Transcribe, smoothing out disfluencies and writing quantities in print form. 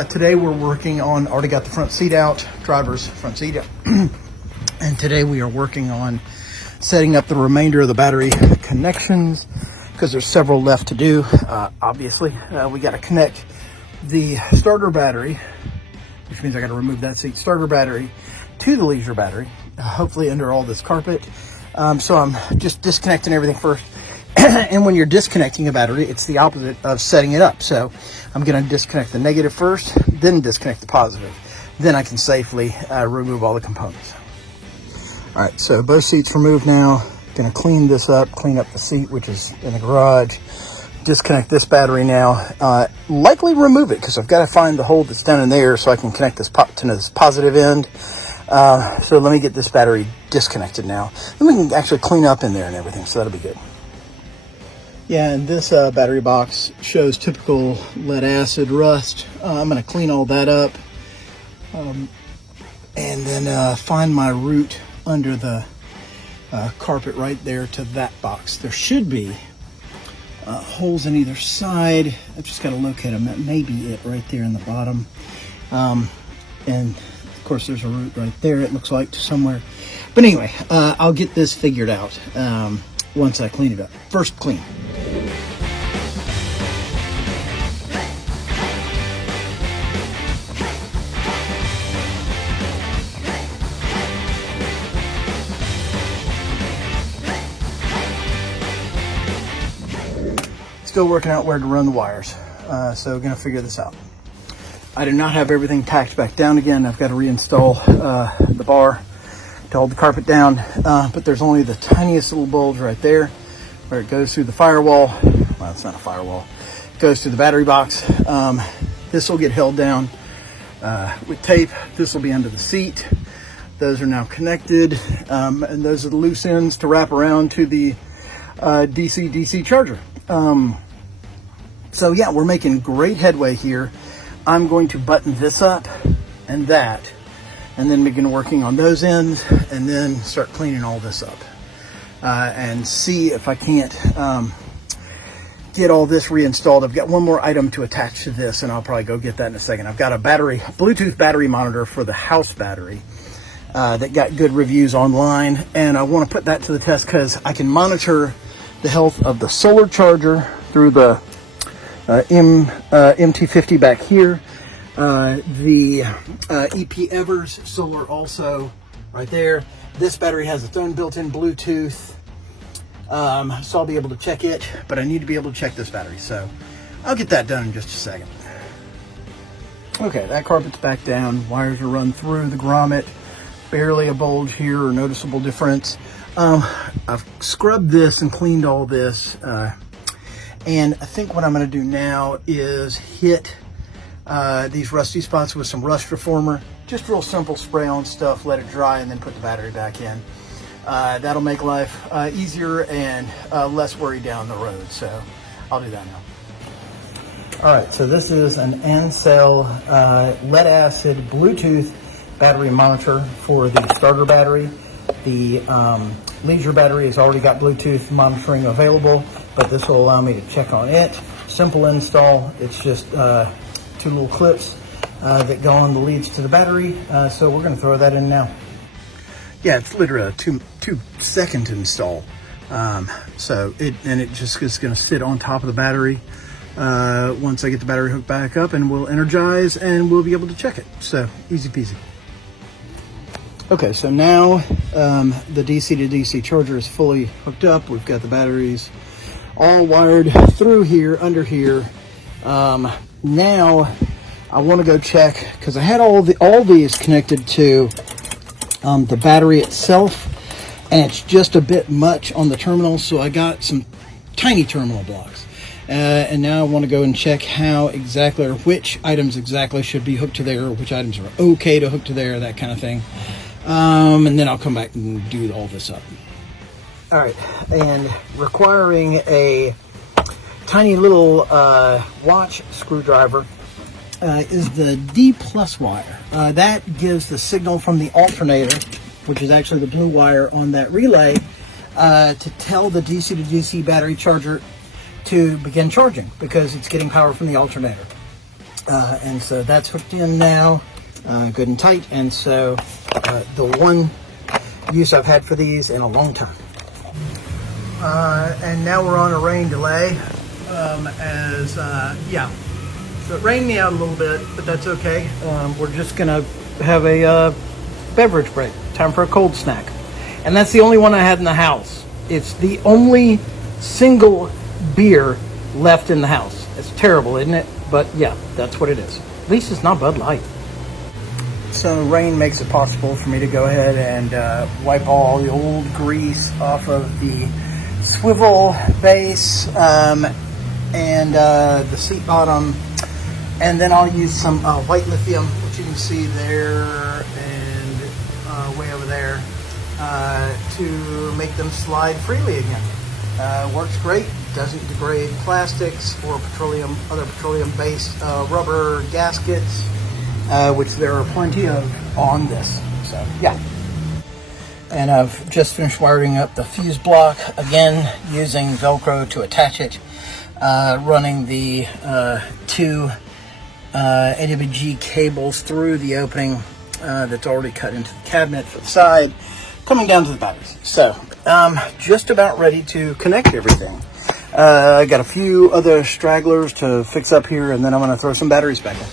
Today we're working on, already got the front seat out, driver's front seat out. And today we are working on setting up the remainder of the battery connections because there's several left to do. Obviously, we got to connect the starter battery, which means I got to remove that seat, starter battery to the leisure battery, hopefully under all this carpet. So I'm just disconnecting everything first. And when you're disconnecting a battery, it's the opposite of setting it up. So I'm going to disconnect the negative first, then disconnect the positive. Then I can safely remove all the components. All right, so both seats removed now. Going to clean this up, clean up the seat, which is in the garage. Disconnect this battery now. Likely remove it because I've got to find the hole that's down in there so I can connect this to this positive end. So let me get this battery disconnected now. Then we can actually clean up in there and everything, so that'll be good. Yeah, and this battery box shows typical lead acid rust. I'm going to clean all that up and then find my route under the carpet right there to that box. There should be holes in either side. I've just got to locate them. That may be it right there in the bottom. And of course there's a route right there, it looks like, to somewhere. But anyway, I'll get this figured out once I clean it up. First, clean. Still working out where to run the wires, so gonna figure this out. I do not have everything tacked back down again. I've got to reinstall the bar to hold the carpet down, but there's only the tiniest little bulge right there where it goes through the firewall. Well, it's not a firewall. It goes through the battery box. This will get held down with tape. This will be under the seat. Those are now connected, and those are the loose ends to wrap around to the DC charger. So yeah, we're making great headway here. I'm going to button this up and that, and then begin working on those ends, and then start cleaning all this up, and see if I can't get all this reinstalled. I've got one more item to attach to this, and I'll probably go get that in a second. I've got a Bluetooth battery monitor for the house battery that got good reviews online, and I want to put that to the test because I can monitor the health of the solar charger through the MT50 back here, the EP Evers solar also right there. This battery has its own built-in Bluetooth, so I'll be able to check it, but I need to be able to check this battery, so I'll get that done in just a second. Okay, that carpet's back down, wires are run through the grommet, barely a bulge here or noticeable difference. I've scrubbed this and cleaned all this, and I think what I'm going to do now is hit these rusty spots with some rust reformer. Just real simple spray on stuff, let it dry, and then put the battery back in. That'll make life easier and less worry down the road, so I'll do that now. All right, so this is an Ancel lead acid Bluetooth battery monitor for the starter battery. The leisure battery has already got Bluetooth monitoring available, but this will allow me to check on it. Simple install. It's just two little clips that go on the leads to the battery. So we're going to throw that in now. Yeah, it's literally a two-second install. So it just is going to sit on top of the battery once I get the battery hooked back up, and we'll energize and we'll be able to check it. So easy peasy. Okay, so now the DC to DC charger is fully hooked up. We've got the batteries all wired through here, under here. Now I want to go check, because I had all these connected to the battery itself, and it's just a bit much on the terminals, so I got some tiny terminal blocks. And now I want to go and check how exactly, or which items exactly should be hooked to there, or which items are okay to hook to there, that kind of thing. And then I'll come back and do all this up. All right, and requiring a tiny little watch screwdriver is the D+ wire. That gives the signal from the alternator, which is actually the blue wire on that relay, to tell the DC to DC battery charger to begin charging, because it's getting power from the alternator. And so that's hooked in now, good and tight. And so the one use I've had for these in a long time. And now we're on a rain delay. So it rained me out a little bit, but that's okay. We're just gonna have a beverage break. Time for a cold snack. And that's the only one I had in the house. It's the only single beer left in the house. It's terrible, isn't it? But yeah, that's what it is. At least it's not Bud Light. So rain makes it possible for me to go ahead and wipe all the old grease off of the swivel base and the seat bottom. And then I'll use some white lithium, which you can see there and way over there, to make them slide freely again. Works great, doesn't degrade plastics or other petroleum-based rubber gaskets, which there are plenty of on this. So yeah. And I've just finished wiring up the fuse block, again using Velcro to attach it, running the two AWG cables through the opening that's already cut into the cabinet for the side, coming down to the batteries. So just about ready to connect everything. I got a few other stragglers to fix up here, and then I'm going to throw some batteries back in.